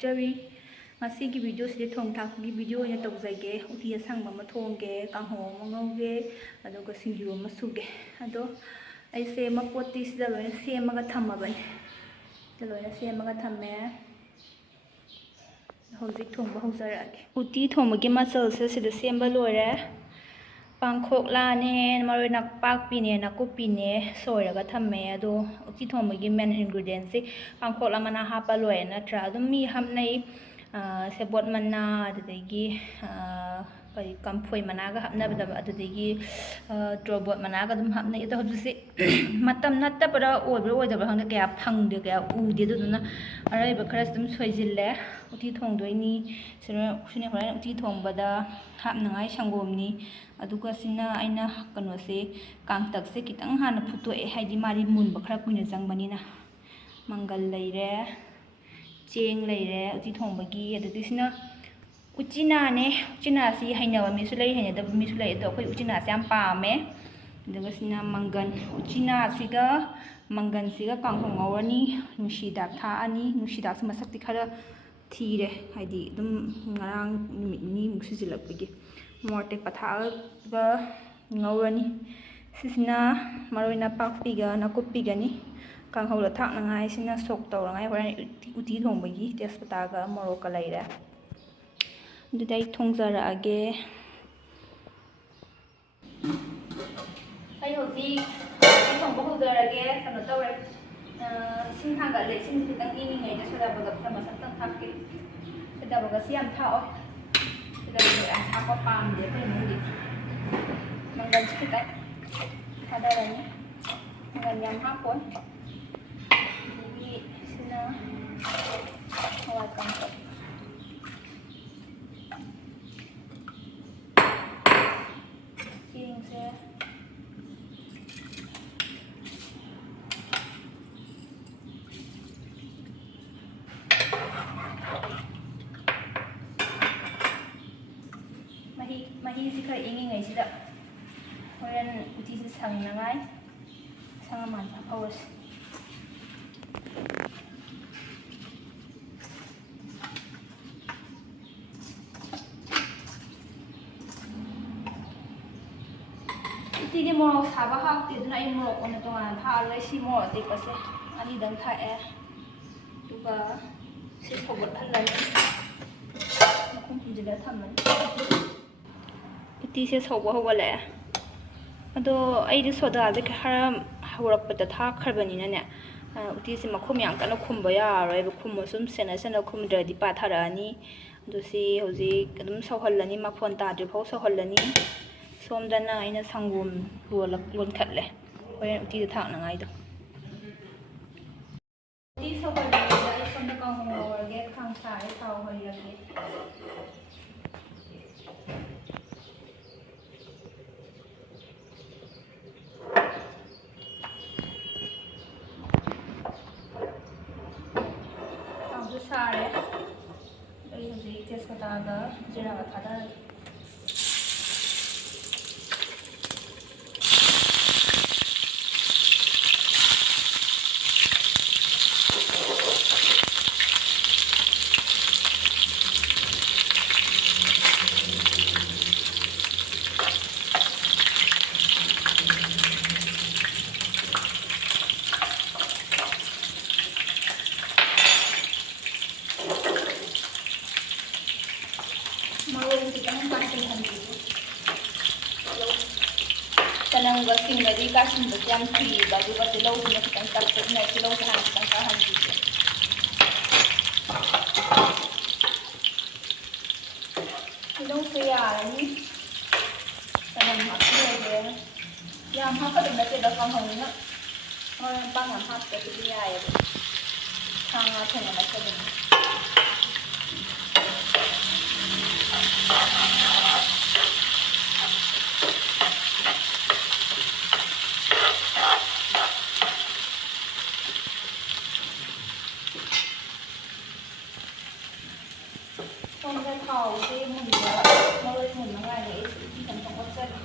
ꯊꯥꯛꯆꯔꯤ ꯉꯁꯤꯒꯤ ꯚꯤꯗꯤꯑꯣꯁꯤꯗꯤ ꯊꯣꯡ ꯊꯥꯛꯄꯒꯤ ꯚꯤꯗꯤꯑꯣ ꯑꯣꯏꯅ ꯇꯧꯖꯒꯦ ꯎꯇꯤ ꯑꯁꯪꯕ ꯑꯃ ꯊꯣꯡꯒꯦ ꯀꯥꯡꯍꯧ ꯑꯃ ꯉꯧꯒꯦ ꯑꯗꯨꯒ ꯁꯤꯡꯖꯨ ꯑꯃ ꯁꯨꯒꯦ ꯑꯗꯣ ꯑꯩꯁꯦ ꯃꯄꯣꯠꯇꯤ ꯁꯤꯗ ꯂꯣꯏꯅ ꯁꯦꯝꯃꯒ ꯊꯝꯃꯕꯅꯦ ꯁꯤꯗ ꯂꯣꯏꯅ ꯁꯦꯝꯃꯒ ꯊꯝꯃꯦ ꯍꯧꯖꯤꯛ ꯊꯣꯡꯕ ꯍꯧꯖꯔꯛꯑꯒꯦ ꯎꯇꯤ ꯊꯣꯡꯕꯒꯤ ꯃꯆꯜꯁꯦ ꯁꯤꯗ ꯁꯦꯝꯕ ꯂꯣꯏꯔꯦ ꯄꯥꯡꯈꯣꯛꯂꯥꯅꯦ ꯃꯔꯣꯏ ꯅꯥꯄꯥꯛꯄꯤꯅꯦ ꯅꯥꯀꯨꯞꯄꯤꯅꯦ ꯁꯣꯏꯔꯒ ꯊꯝꯃꯦ ꯑꯗꯣ ꯎꯇꯤ ꯊꯣꯡꯕꯒꯤ ꯃꯦꯟ ꯏꯟꯒ꯭ꯔꯤꯗꯤꯌꯦꯟꯁꯦ ꯄꯥꯡꯈꯣꯛꯂꯥ ꯃꯅꯥ ꯍꯥꯞꯄ ꯂꯣꯏꯔꯦ ꯅꯠꯇ꯭ꯔꯥ ꯑꯗꯨꯝ ꯃꯤ ꯍꯥꯞꯅꯩ ꯁꯦꯕꯣꯠ ꯃꯅꯥ ꯑꯗꯨꯗꯒꯤ ꯀꯔꯤ ꯀꯝꯐꯣꯏ ꯃꯅꯥꯒ ꯍꯥꯞꯅꯕꯗ ꯑꯗꯨꯗꯒꯤ ꯇꯣꯔꯕꯣꯠ ꯃꯅꯥꯒ ꯑꯗꯨꯝ ꯍꯥꯞꯅꯩ ꯑꯗꯣ ꯍꯧꯖꯤꯛꯁꯦ ꯃꯇꯝ ꯅꯠꯇꯕ꯭ꯔꯥ ꯑꯣꯏꯕ꯭ꯔꯥ ꯑꯣꯏꯗꯕ꯭ꯔꯥ ꯈꯪꯗꯦ ꯀꯌꯥ ꯐꯪꯗꯦ ꯀꯌꯥ ꯎꯗꯦ ꯑꯗꯨꯗꯨꯅ ꯑꯔꯩꯕ ꯈꯔꯁꯨ ꯑꯗꯨꯝ ꯁꯣꯏꯖꯤꯜꯂꯦ ꯎꯇꯤ ꯊꯣꯡꯗꯣꯏꯅꯤ ꯁꯤꯅ ꯍꯣꯔꯦꯟ ꯎꯇꯤ ꯊꯣꯡꯕꯗ ꯍꯥꯞꯅꯉꯥꯏ ꯁꯪꯒꯣꯝꯅꯤ ꯑꯗꯨꯒ ꯁꯤꯅ ꯑꯩꯅ ꯀꯩꯅꯣꯁꯦ ꯀꯥꯡꯇꯛꯁꯦ ꯈꯤꯇꯪ ꯍꯥꯟꯅ ꯐꯨꯠꯇꯣꯛꯑꯦ ꯍꯥꯏꯗꯤ ꯃꯥꯗꯤ ꯃꯨꯟꯕ ꯈꯔ ꯀꯨꯏꯅ ꯆꯪꯕꯅꯤꯅ ꯃꯪꯒꯜ ꯂꯩꯔꯦ ꯆꯦꯡ ꯂꯩꯔꯦ ꯎꯇꯤ ꯊꯣꯡꯕꯒꯤ ꯑꯗꯨꯗꯒꯤ ꯁꯤꯅ ꯎꯆꯤꯅꯥꯅꯦ ꯎꯆꯤꯅꯥꯁꯤ ꯍꯩꯅꯕ ꯃꯤꯁꯨ ꯂꯩ ꯍꯩꯅꯗꯕ ꯃꯤꯁꯨ ꯂꯩ ꯑꯗꯣ ꯑꯩꯈꯣꯏ ꯎꯆꯤꯅꯥꯁꯦ ꯌꯥꯝ ꯄꯥꯝꯃꯦ ꯑꯗꯨꯒ ꯁꯤꯅ ꯃꯪꯒꯟ ꯎꯆꯤꯅꯥꯁꯤꯒ ꯃꯪꯒꯟꯁꯤꯒ ꯀꯥꯡꯍꯧ ꯉꯧꯔꯅꯤ ꯅꯨꯡꯁꯤꯗꯥꯛ ꯊꯥꯛꯑꯅꯤ ꯅꯨꯡꯁꯤꯗꯥꯛꯁꯤ ꯃꯁꯛꯇꯤ ꯈꯔ ꯊꯤꯔꯦ ꯍꯥꯏꯗꯤ ꯑꯗꯨꯝ ꯉꯔꯥꯡ ꯅꯨꯃꯤꯠ ꯅꯤꯅꯤꯃꯨꯛ ꯁꯤꯖꯤꯜꯂꯛꯄꯒꯤ ꯃꯣꯔꯣꯛ ꯑꯇꯦꯛꯄ ꯊꯥꯛꯑꯒ ꯉꯧꯔꯅꯤ ꯁꯤꯁꯤꯅ ꯃꯔꯣꯏ ꯅꯄꯥꯛꯄꯤꯒ ꯅꯥꯀꯨꯞꯄꯤꯒꯅꯤ ꯀꯥꯡꯍꯧꯗ ꯊꯥꯛꯅꯉꯥꯏꯁꯤꯅ ꯁꯣꯛ ꯇꯧꯔꯉꯥꯏ ꯍꯣꯔꯦꯟ ꯎꯇꯤ ꯊꯣꯡꯕꯒꯤ ꯇꯦꯖꯄꯇꯥꯒ ꯃꯣꯔꯣꯛꯀ ꯂꯩꯔꯦ ꯑꯗꯨꯗꯤ ꯑꯩ ꯊꯣꯡꯖꯔꯛꯑꯒꯦ ꯑꯩ ꯍꯧꯖꯤꯛ ꯎꯇꯤ ꯊꯣꯡꯕ ꯍꯧꯖꯔꯒꯦ ꯀꯩꯅꯣ ꯇꯧꯔꯦ ꯏꯁꯤꯡ ꯊꯥꯡꯒꯠꯂꯦ ꯏꯁꯤꯡꯁꯤ ꯈꯤꯇꯪ ꯏꯪꯉꯤꯉꯩꯗ ꯁꯣꯗꯥꯕꯥꯏꯒꯞ ꯑꯃꯇꯪ ꯊꯥꯛꯀꯦ ꯁꯣꯗꯥꯕꯥꯏꯒꯞꯁꯤ ꯌꯥꯝ ꯊꯥꯛꯑꯣ ꯁꯣꯗꯥꯕꯥꯏꯒꯞ ꯌꯥꯝ ꯊꯥꯛꯄ ꯄꯥꯝꯗꯦ ꯑꯩꯈꯣꯏ ꯏꯃꯨꯡꯗꯤ ꯃꯪꯒꯟꯁꯤ ꯈꯤꯇꯪ ꯊꯥꯗꯔꯅꯤ ꯃꯪꯒꯟ ꯌꯥꯝ ꯍꯥꯞꯄꯣꯏ ꯑꯗꯒꯤ ꯁꯤꯅ ꯍꯋꯥꯏ ꯀꯪꯇꯛ ꯆꯦꯡꯁꯦ ꯃꯍꯤꯁꯤ ꯈꯔ ꯏꯪꯉꯤꯉꯩꯁꯤꯗ ꯍꯣꯔꯦꯟ ꯎꯇꯤꯁꯤ ꯁꯪꯅꯉꯥꯏ ꯑꯁꯪ ꯑꯃꯥꯟ ꯍꯥꯞꯍꯧꯔꯁꯤ ꯎꯇꯤꯗꯤ ꯃꯣꯔꯣꯛ ꯁꯥꯕ ꯍꯥꯎꯇꯦ ꯑꯗꯨꯅ ꯑꯩ ꯃꯣꯔꯣꯛ ꯑꯣꯏꯅ ꯇꯣꯉꯥꯟꯅ ꯊꯥꯛꯑꯔꯣꯏ ꯁꯤ ꯃꯣꯔꯣꯛ ꯑꯇꯦꯛꯄꯁꯦ ꯑꯅꯤꯗꯪ ꯊꯥꯛꯑꯦ ꯑꯗꯨꯒ ꯁꯤ ꯁꯧꯒꯠꯍꯜꯂꯅꯤ ꯃꯈꯨꯝ ꯈꯨꯝꯖꯤꯜꯂ ꯊꯝꯃꯅꯤ ꯎꯇꯤꯁꯦ ꯁꯧꯕ ꯍꯧꯒꯠꯂꯛꯑꯦ ꯑꯗꯣ ꯑꯩꯗꯤ ꯁꯣꯗꯥꯁꯦ ꯈꯔ ꯍꯧꯔꯛꯄꯗ ꯊꯥꯛꯈ꯭ꯔꯕꯅꯤꯅꯅꯦ ꯎꯇꯤꯁꯦ ꯃꯈꯨꯝ ꯌꯥꯝ ꯀꯟꯅ ꯈꯨꯝꯕ ꯌꯥꯔꯔꯣꯏꯕ ꯈꯨꯝꯕ ꯁꯨꯝ ꯁꯦꯟꯅ ꯈꯨꯝꯗ꯭ꯔꯗꯤ ꯄꯥꯊꯔꯛꯑꯅꯤ ꯑꯗꯣ ꯁꯤ ꯍꯧꯖꯤꯛ ꯑꯗꯨꯝ ꯁꯧꯍꯜꯂꯅꯤ ꯃꯐꯣꯟ ꯇꯥꯗ꯭ꯔꯤꯐꯥꯎ ꯁꯧꯍꯜꯂꯅꯤ ꯁꯣꯝꯗꯅ ꯑꯩꯅ ꯁꯪꯒꯣꯝ ꯂꯣꯟꯈꯠꯂꯦ ꯍꯣꯔꯦꯟ ꯎꯇꯤꯗ ꯊꯥꯛꯅꯉꯥꯏꯗꯣ ꯎꯇꯤ ꯁꯧꯍꯜꯂꯤꯉꯩꯗ ꯑꯩ ꯁꯣꯝꯗ ꯀꯥꯡꯍꯧ ꯉꯧꯔꯒꯦ ꯈꯥꯡ ꯁꯥꯔꯦ ꯊꯥꯎ ꯍꯩꯔꯒꯦ ꯊꯥꯎꯁꯨ ꯁꯥꯔꯦ ꯑꯩ ꯍꯧꯖꯤꯛ ꯇꯦꯖꯄꯇꯥꯒ ꯖꯤꯔꯥꯒ ꯊꯥꯗꯔꯒꯦ ꯆꯅꯝꯒ ꯁꯤꯡꯒꯗꯤ ꯀꯥꯁꯤꯟꯕꯁꯦ ꯌꯥꯝ ꯊꯨꯏꯕ ꯑꯗꯨꯒ ꯇꯤꯜꯍꯧꯁꯤꯅ ꯈꯤꯇꯪ ꯇꯞꯄꯅꯤꯅ ꯇꯤꯜꯍꯧꯁꯦ ꯍꯥꯟꯅ ꯈꯤꯇꯪ ꯀꯥꯍꯟꯕꯤꯒꯦ ꯇꯤꯜꯍꯧꯁꯦ ꯌꯥꯔꯅꯤ ꯆꯅꯝ ꯍꯥꯞꯆꯤꯜꯂꯒꯦ ꯌꯥꯝ ꯍꯥꯞꯀꯗꯕ ꯅꯠꯇꯦꯗ ꯀꯥꯡꯍꯧꯅꯤꯅ ꯃꯔꯣꯏ ꯃꯄꯥꯡ ꯌꯥꯝ ꯍꯥꯞꯇ꯭ꯔꯁꯨ ꯑꯗꯨꯝ ꯌꯥꯏꯑꯕ ꯁꯥ ꯉꯥ ꯊꯣꯡꯉꯛꯇꯕꯅꯤꯅ ꯁꯣꯝꯗ ꯊꯥꯎꯁꯦ ꯃꯨꯟꯕ ꯃꯔꯣꯏ ꯃꯨꯟꯅꯉꯥꯏꯒꯤ ꯑꯩꯁꯦ ꯎꯇꯤ ꯑꯃꯇꯪ ꯑꯣꯠꯆꯔꯦ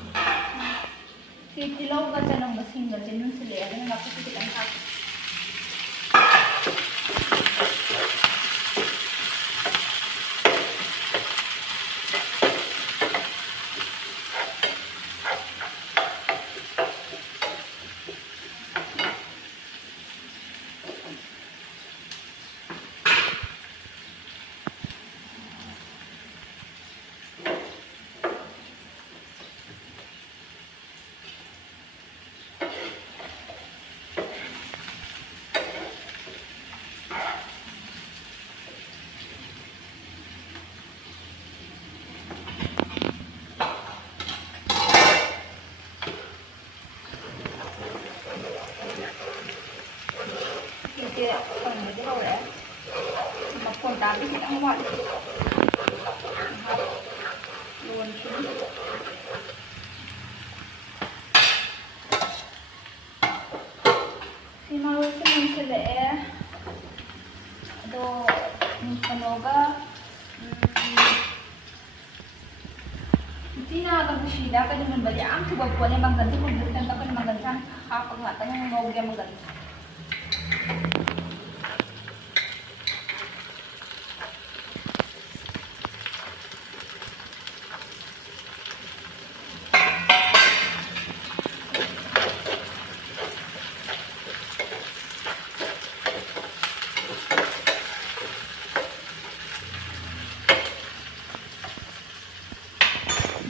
ꯁꯤ ꯇꯤꯜꯍꯧꯒ ꯆꯅꯝꯒ ꯁꯤꯡꯒꯁꯦ ꯃꯨꯟꯁꯤꯜꯂꯛꯑꯦ ꯑꯗꯨꯅ ꯅꯥꯀꯨꯞꯄꯤ ꯈꯤꯇꯪ ꯍꯥꯞꯄꯦ Sinaga mo sila, kasi naman ba ang tubag po niya manggan sa kung gusto ka manggan sa kapag nga tanong ngawag yung manggan.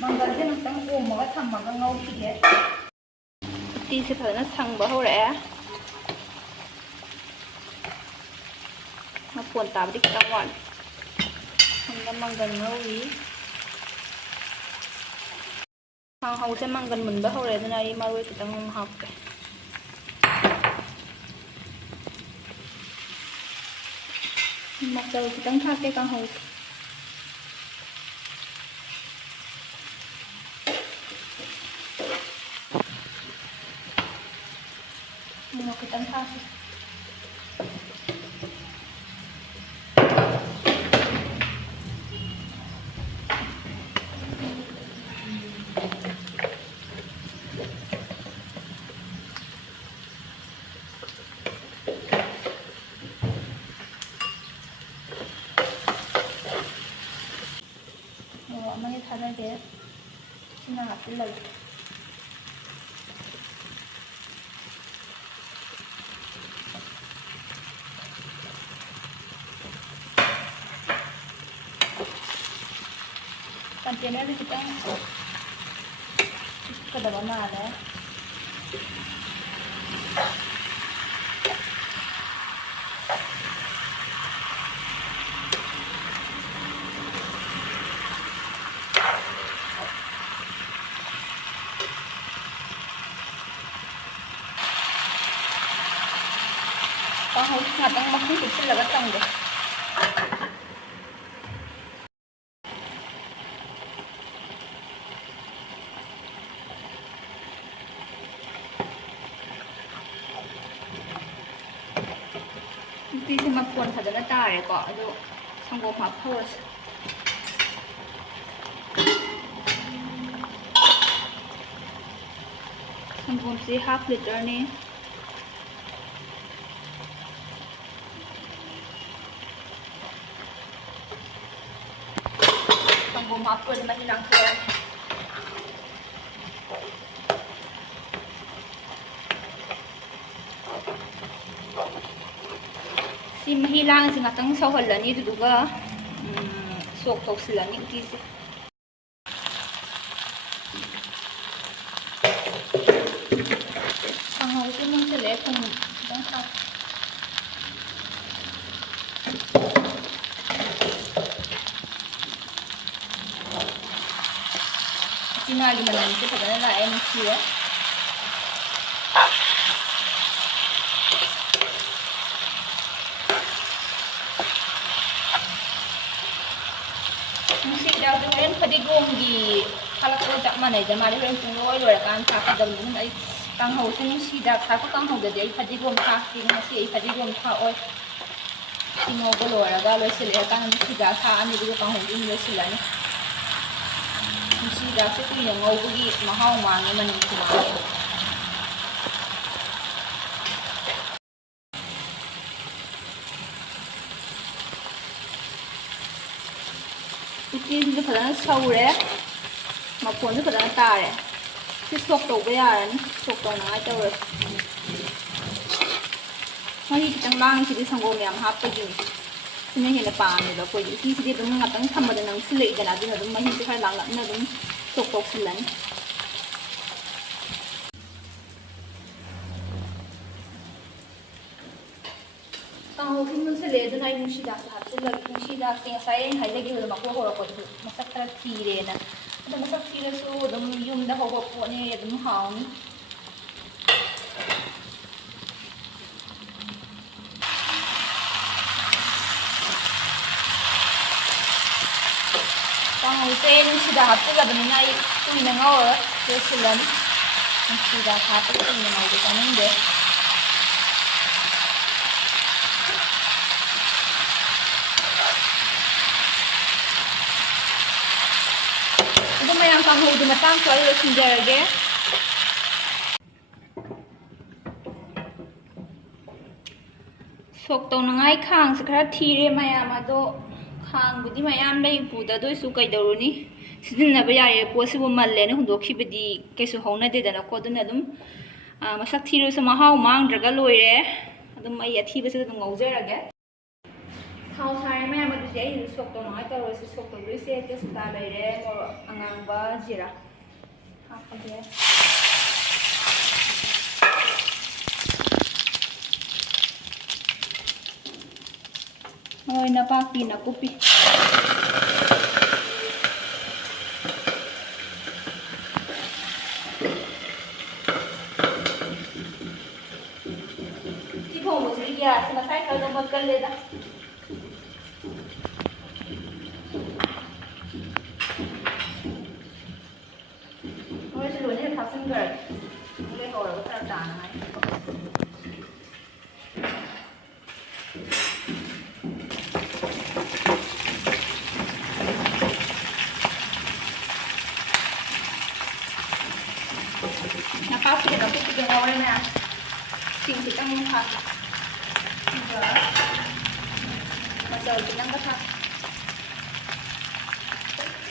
망가지 못한 고모가 참마가 나오시게 디스파는 상바 호래 mà cuộn tạm đi ra ngoài mình mang gần nấu ý hàng hầu sẽ mang gần mình bắt hầu này thế này mà rồi thì tăng học mặc dù thì tăng khác cái con hầu nhưng mà cái tăng khác 많이 다르게 신나가 찔러요. Pantiannya kita ke dalam mana? Hầu ngặt đang mắc thì xin là bắt xong rồi. Đi xem mặc quần thật là tải có rồi xong gồm hấp thôi. Xong gồm sẽ half liter này. Bumapon naman yun ang kuwan. Si mahilang si ngatang sawalan ni duga sok sila ni kisi. Ang hawak mo sila kung ang sinali man lang ito pag nalain ng siya. Ang siya daw rin padigong di kalakrodak man ay damari rin kung loy kan sa kadalun ay kanghaw sa yung siya sa ko kanghaw dadi ay padigong kaking na siya ay padigong kaoy sinogo loy galoy sila kan siya sa ani dito kanghaw din sila ni siya sa kuya ngawagi mahaw mangi man yung kumaya. Iti dito pala ng saure, mapon dito pala ng tare. Si sok tau bayaran, sok tau na nga ito. Mahigit ang lang sila sang gomiyang hapag yun. Sinahin na paano nila po yun. Sisi dito mga tang sama na ng sila ika natin na doon mahigit ka lang na doon sok sila. Ang hukong nun sila doon ay yung sidak lahat sila. Yung sidak siya sayang hay lagi ulam ako horo ko masak tire na. Ada masak tire so doon yung dahaw po niya doon hang. Hussein sudah hati ka doon ay tuwi na nga oras sila sudah hati tuwi na nga oras kanang de ꯑꯗꯨ ꯃꯌꯥꯝ ꯀꯥꯡꯍꯧꯒꯤ ꯃꯇꯥꯡꯁꯨ ꯑꯩ ꯂꯣꯏꯁꯤꯟꯖꯔꯒꯦ꯫ ꯁꯣꯛ ꯇꯧꯅꯉꯥꯏ ꯈꯥꯡꯁꯦ ꯈꯔ ꯊꯤꯔꯦ ꯃꯌꯥꯝ, ꯑꯗꯣ ꯈꯥꯡꯕꯨꯗꯤ ꯃꯌꯥꯝ ꯂꯩ ꯎꯄꯨꯗ, ꯑꯗꯨ ꯑꯣꯏꯁꯨ ꯀꯩꯗꯧꯔꯨꯅꯤ, ꯁꯤꯖꯤꯟꯅꯕ ꯌꯥꯔꯦ ꯄꯣꯠꯁꯤꯕꯨ ꯃꯜꯂꯦꯅ ꯍꯨꯟꯗꯣꯛꯈꯤꯕꯗꯤ ꯀꯩꯁꯨ ꯍꯧꯅꯗꯦꯗꯅꯀꯣ, ꯑꯗꯨꯅ ꯑꯗꯨꯝ ꯃꯁꯛ ꯊꯤꯔꯁꯨ ꯃꯍꯥꯎ ꯃꯥꯡꯗ꯭ꯔꯒ ꯂꯣꯏꯔꯦ꯫ ꯑꯗꯨꯝ ꯑꯩ ꯑꯊꯤꯕꯁꯤꯗ ꯑꯗꯨꯝ ꯉꯧꯖꯔꯒꯦ꯫ ꯊꯥꯎ ꯁꯥꯔꯦ ꯃꯌꯥꯝ, ꯑꯗꯨꯗꯤ ꯑꯩ ꯁꯣꯛ ꯇꯧꯅꯉꯥꯏ ꯇꯧꯔꯁꯤ꯫ ꯁꯣꯛ ꯇꯧꯗꯣꯏꯁꯦ ꯇꯦꯖꯄꯇꯥ ꯂꯩꯔꯦ, ꯃꯣꯔꯣꯛ ꯑꯉꯥꯡꯕ, ꯖꯤꯔꯥ ꯍꯥꯞꯄꯒꯦ꯫ ꯃꯔꯣꯏ ꯅꯄꯥꯛꯄꯤ, ꯅꯥꯀꯨꯞꯄꯤ, ꯁꯤ ꯊꯣꯡꯕꯁꯤꯗꯤ ꯒ꯭ꯌꯥꯁꯁꯦ ꯉꯁꯥꯏ ꯈꯔ ꯑꯗꯨꯝ ꯃꯠꯀꯜꯂꯦꯗ꯫ ꯃꯔꯣꯏꯁꯦ ꯂꯣꯏꯅ ꯍꯦꯛ ꯍꯥꯞꯆꯤꯟꯈ꯭ꯔꯒꯦ, ꯂꯩꯍꯧꯔꯒ ꯐꯔꯛ ꯇꯥꯅꯉꯥꯏ꯫ ꯅꯄꯥꯛꯄꯤꯒ ꯅꯥꯀꯨꯞꯄꯤꯒ ꯉꯧꯔꯦ ꯃꯌꯥꯝ, ꯏꯁꯤꯡ ꯈꯤꯇꯪ ꯍꯥꯞꯄꯦ, ꯑꯗꯨꯒ ꯃꯆꯜ ꯈꯤꯇꯪꯒ ꯍꯥꯞꯄꯦ꯫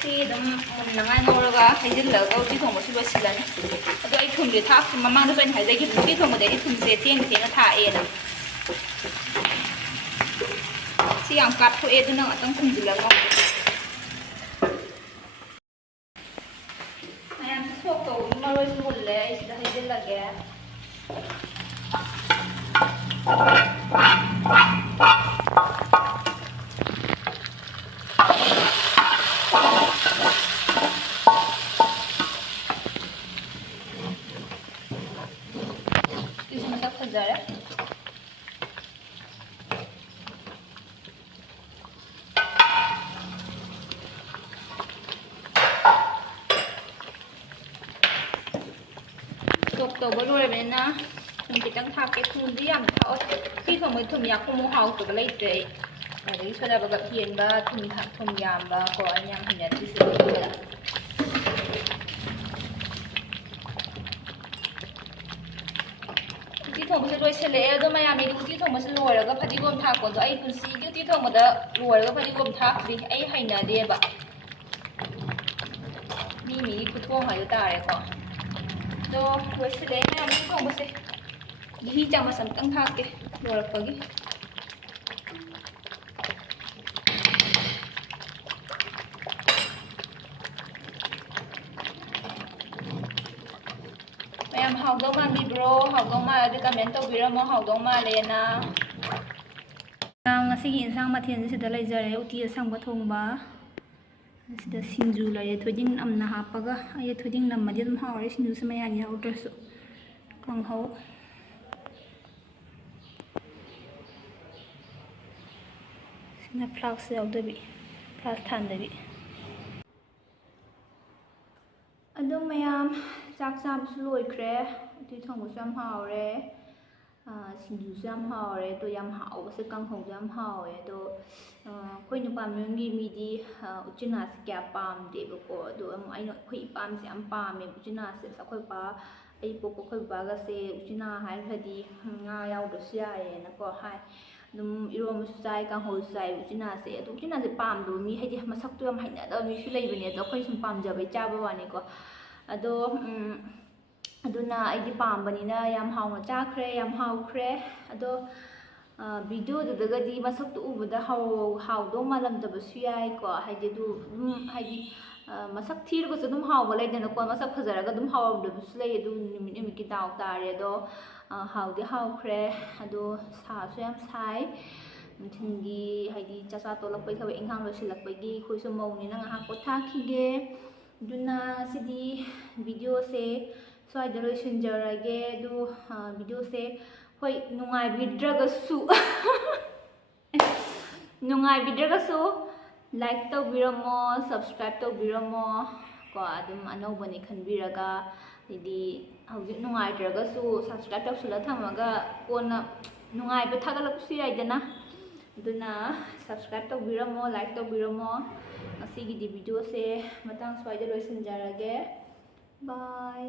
ꯁꯤ ꯑꯗꯨꯝ ꯃꯨꯟꯅꯉꯥꯏ ꯉꯧꯔꯒ ꯍꯩꯖꯤꯜꯂꯒ ꯎꯇꯤ ꯊꯣꯡꯕꯁꯨ ꯂꯣꯏꯁꯤꯜꯂꯅꯤ꯫ ꯑꯗꯣ ꯑꯩ ꯊꯨꯝꯁꯦ ꯊꯥꯛꯇ꯭ꯔꯤ, ꯃꯃꯥꯡꯗꯁꯨ ꯑꯩꯅ ꯍꯥꯏꯖꯈꯤꯕꯅꯤ ꯎꯇꯤ ꯊꯣꯡꯕꯗ ꯑꯩ ꯊꯨꯝꯁꯦ ꯊꯦꯡꯅ ꯊꯥꯛꯑꯦꯅ꯫ ꯁꯤ ꯌꯥꯝ ꯀꯥꯞꯊꯣꯛꯑꯦ, ꯑꯗꯨꯅ ꯉꯥꯛꯇꯪ ꯊꯨꯝꯖꯤꯜꯂꯒ ꯃꯌꯥꯝꯁꯦ ꯁꯣꯛ ꯇꯧꯕꯒꯤ ꯃꯔꯣꯏꯁꯨ ꯃꯨꯜꯂꯦ, ꯑꯩ ꯁꯤꯗ ꯍꯩꯖꯤꯜꯂꯒꯦ꯫ ꯁꯤꯁꯨ ꯃꯁꯛ ꯐꯖꯔꯦ꯫ ꯁꯣꯛ ꯇꯧꯕ ꯂꯣꯏꯔꯕꯅꯤꯅ ꯊꯨꯝ ꯈꯤꯇꯪ ꯊꯥꯛꯀꯦ꯫ ꯊꯨꯝꯗꯤ ꯌꯥꯝ ꯊꯥꯛꯑꯣ, ꯎꯇꯤ ꯊꯣꯡꯕꯒꯤ ꯊꯨꯝ ꯌꯥꯛꯄꯃꯨꯛ ꯍꯥꯎꯇꯕ ꯂꯩꯇ꯭ꯔꯦ ꯑꯩ꯫ ꯑꯗꯒꯤ ꯁꯣꯗꯥ ꯕꯒꯞ ꯍꯦꯟꯕ, ꯊꯨꯝ ꯌꯥꯝꯕ ꯀꯣ, ꯑꯩꯅ ꯌꯥꯝ ꯍꯩꯅꯗ꯭ꯔꯤꯁꯦ꯫ ꯎꯇꯤ ꯊꯣꯡꯕꯁꯦ ꯂꯣꯏꯁꯤꯜꯂꯛꯑꯦ꯫ ꯑꯗꯣ ꯃꯌꯥꯝꯒꯤꯗꯤ ꯎꯇꯤ ꯊꯣꯡꯕꯁꯦ ꯂꯣꯏꯔꯒ ꯐꯗꯤꯒꯣꯝ ꯊꯥꯛꯄꯗꯣ, ꯑꯩ ꯄꯨꯟꯁꯤꯒꯤ ꯎꯇꯤ ꯊꯣꯡꯕꯗ ꯂꯣꯏꯔꯒ ꯐꯗꯤꯒꯣꯝ ꯊꯥꯛꯇ꯭ꯔꯤ, ꯑꯩ ꯍꯩꯅꯗꯦꯕ꯫ ꯃꯤꯒꯤ ꯈꯨꯊꯣꯡ ꯍꯥꯏꯗꯣ ꯇꯥꯔꯦꯀꯣ꯫ ꯑꯗꯣ ꯂꯣꯏꯁꯤꯜꯂꯛꯑꯦ ꯃꯌꯥꯝ ꯎꯇꯤ ꯊꯣꯡꯕꯁꯦ꯫ ꯘꯤ ꯆꯥꯃꯁ ꯑꯃꯇꯪ ꯊꯥꯛꯀꯦ ꯂꯣꯏꯔꯛꯄꯒꯤ꯫ ꯃꯌꯥꯝ ꯍꯥꯎꯗꯧ ꯃꯥꯟꯕꯤꯕ꯭ꯔꯣ? ꯍꯥꯎꯗꯧ ꯃꯥꯜꯂꯗꯤ ꯀꯃꯦꯟ ꯇꯧꯕꯤꯔꯝꯃꯣ, ꯍꯥꯎꯗꯧ ꯃꯥꯜꯂꯦꯅ꯫ ꯉꯁꯤꯒꯤ ꯏꯟꯁꯥꯡ ꯃꯊꯦꯜꯁꯦ ꯁꯤꯗ ꯂꯩꯖꯔꯦ꯫ ꯎꯇꯤ ꯑꯁꯪꯕ ꯊꯣꯡꯕ, ꯁꯤꯗ ꯁꯤꯡꯖꯨ ꯂꯩꯔꯦ, ꯊꯣꯏꯗꯤꯡ ꯅꯝꯅ ꯍꯥꯞꯄꯒ꯫ ꯑꯩ ꯊꯣꯏꯗꯤꯡ ꯅꯝꯃꯗꯤ ꯑꯗꯨꯝ ꯍꯥꯎꯔꯦ ꯁꯤꯡꯖꯨꯁꯦ ꯃꯌꯥꯟ ꯌꯥꯎꯗ꯭ꯔꯁꯨ꯫ ꯀꯥꯡꯍꯧ, ꯁꯤꯅ ꯐ꯭ꯂꯥꯛꯁ ꯌꯥꯎꯗꯕꯤ, ꯐ꯭ꯂꯥꯛꯁ ꯊꯥꯟꯗꯕꯤ꯫ ꯑꯗꯨ ꯃꯌꯥꯝ ꯆꯥꯛ ꯆꯥꯕꯁꯨ ꯂꯣꯏꯈ꯭ꯔꯦ꯫ ꯎꯇꯤ ꯊꯣꯡꯕꯁꯨ ꯌꯥꯝ ꯍꯥꯎꯔꯦ, ꯁꯤꯡꯖꯨꯁꯨ ꯌꯥꯝ ꯍꯥꯎꯔꯦ, ꯑꯗꯣ ꯌꯥꯝ ꯍꯥꯎꯕꯁꯦ ꯀꯥꯡꯍꯧꯁꯨ ꯌꯥꯝ ꯍꯥꯎꯋꯦ꯫ ꯑꯗꯣ ꯑꯩꯈꯣꯏ ꯅꯨꯄꯥ ꯃꯌꯨꯝꯒꯤ ꯃꯤꯗꯤ ꯎꯆꯤꯅꯥꯁꯦ ꯀꯌꯥ ꯄꯥꯝꯗꯦꯕꯀꯣ, ꯑꯗꯣ ꯑꯩꯈꯣꯏ ꯏꯄꯥꯝꯁꯦ ꯌꯥꯝ ꯄꯥꯝꯃꯦ ꯎꯆꯤꯅꯥꯁꯦ꯫ ꯑꯩꯈꯣꯏ ꯕꯥ, ꯑꯩ ꯄꯣꯛꯄ ꯑꯩꯈꯣꯏ ꯕꯕꯥꯒꯁꯦ ꯎꯆꯤꯅꯥ ꯍꯥꯏꯈ꯭ꯔꯗꯤ ꯉꯥ ꯌꯥꯎꯗ꯭ꯔꯁꯨ ꯌꯥꯔꯦꯅꯀꯣ ꯍꯥꯏ꯫ ꯑꯗꯨꯝ ꯏꯔꯣꯟꯕꯁꯨ ꯆꯥꯏ, ꯀꯥꯡꯍꯧꯁꯨ ꯆꯥꯏ ꯎꯆꯤꯅꯥꯁꯦ꯫ ꯑꯗꯣ ꯎꯆꯤꯅꯥꯁꯦ ꯄꯥꯝꯗꯕ ꯃꯤ, ꯍꯥꯏꯗꯤ ꯃꯁꯛꯇꯣ ꯌꯥꯝ ꯍꯩꯅꯗꯕ ꯃꯤꯁꯨ ꯂꯩꯕꯅꯦ, ꯑꯗꯣ ꯑꯩꯈꯣই ꯁꯨꯝ ꯄꯥꯝꯖꯕꯩ ꯆꯥꯕ ꯋꯥꯅꯤꯀꯣ꯫ ꯑꯗꯣ ꯑꯗꯨꯅ ꯑꯩꯗꯤ ꯄꯥꯝꯕꯅꯤꯅ ꯌꯥꯝ ꯍꯥꯎꯅ ꯆꯥꯈ꯭ꯔꯦ, ꯌꯥꯝ ꯍꯥꯎꯈ꯭ꯔꯦ꯫ ꯑꯗꯣ ꯚꯤꯗꯤꯑꯣꯗꯨꯗꯒꯗꯤ ꯃꯁꯛꯇꯣ ꯎꯕꯗ ꯍꯥꯎꯗꯧ ꯃꯥꯜꯂꯝꯗꯕꯁꯨ ꯌꯥꯏꯀꯣ, ꯍꯥꯏꯗꯤ ꯑꯗꯨꯝ ꯍꯥꯏꯗꯤ ꯃꯁꯛ ꯊꯤꯔꯒꯁꯨ ꯑꯗꯨꯝ ꯍꯥꯎꯕ ꯂꯩꯗꯅꯀꯣ, ꯃꯁꯛ ꯐꯖꯔꯒ ꯑꯗꯨꯝ ꯍꯥꯎꯔꯝꯗꯕꯁꯨ ꯂꯩ, ꯑꯗꯨ ꯅꯨꯃꯤꯠ ꯅꯨꯃꯤꯠꯀꯤ ꯗꯥꯎ ꯇꯥꯔꯦ꯫ ꯑꯗꯣ ꯍꯥꯎꯗꯤ ꯍꯥꯎꯈ꯭ꯔꯦ꯫ ꯑꯗꯣ ꯁꯥꯁꯨ ꯌꯥꯝ ꯁꯥꯏ, ꯅꯨꯡꯊꯤꯟꯒꯤ ꯍꯥꯏꯗꯤ ꯆꯥꯛꯆꯥ ꯇꯣꯂꯛꯄꯒꯤ ꯊꯕꯛ ꯏꯪꯈꯥꯡ ꯂꯣꯏꯁꯤꯜꯂꯛꯄꯒꯤ ꯑꯩꯈꯣꯏꯁꯨ ꯃꯧꯅꯤꯅ ꯉꯥꯏꯍꯥꯛ ꯄꯣꯊꯥꯈꯤꯒꯦ꯫ ꯑꯗꯨꯅ ꯁꯤꯗꯤ ꯚꯤꯗꯤꯑꯣꯁꯦ ꯁ꯭ꯋꯥꯏꯗ ꯂꯣꯏꯁꯤꯟꯖꯔꯒꯦ꯫ ꯑꯗꯣ ꯚꯤꯗꯤꯑꯣꯁꯦ ꯍꯣꯏ ꯅꯨꯡꯉꯥꯏꯕꯤꯗ꯭ꯔꯒꯁꯨ ꯂꯥꯏꯛ ꯇꯧꯕꯤꯔꯝꯃꯣ, ꯁꯕꯁꯀ꯭ꯔꯥꯏꯕ ꯇꯧꯕꯤꯔꯝꯃꯣ ꯀꯣ, ꯑꯗꯨꯝ ꯑꯅꯧꯕꯅꯤ ꯈꯟꯕꯤꯔꯒ, ꯍꯥꯏꯗꯤ ꯍꯧꯖꯤꯛ ꯅꯨꯡꯉꯥꯏꯇ꯭ꯔꯒꯁꯨ ꯁꯕꯁꯀ꯭ꯔꯥꯏꯕ ꯇꯧꯁꯤꯜꯂ ꯊꯝꯃꯒ ꯀꯣꯟꯅ ꯅꯨꯡꯉꯥꯏꯕ ꯊꯥꯒꯠꯂꯛꯄꯁꯨ ꯌꯥꯏꯗꯅ꯫ ꯑꯗꯨꯅ ꯁꯕꯁꯀ꯭ꯔꯥꯏꯕ ꯇꯧꯕꯤꯔꯝꯃꯣ, ꯂꯥꯏꯛ ꯇꯧꯕꯤꯔꯝꯃꯣ, ꯉꯁꯤꯒꯤꯗꯤ ꯚꯤꯗꯤꯑꯣꯁꯦ ꯃꯇꯥꯡ ꯁ꯭ꯋꯥꯏꯗ ꯂꯣꯏꯁꯤꯟꯖꯔꯒꯦ ꯕꯥꯏ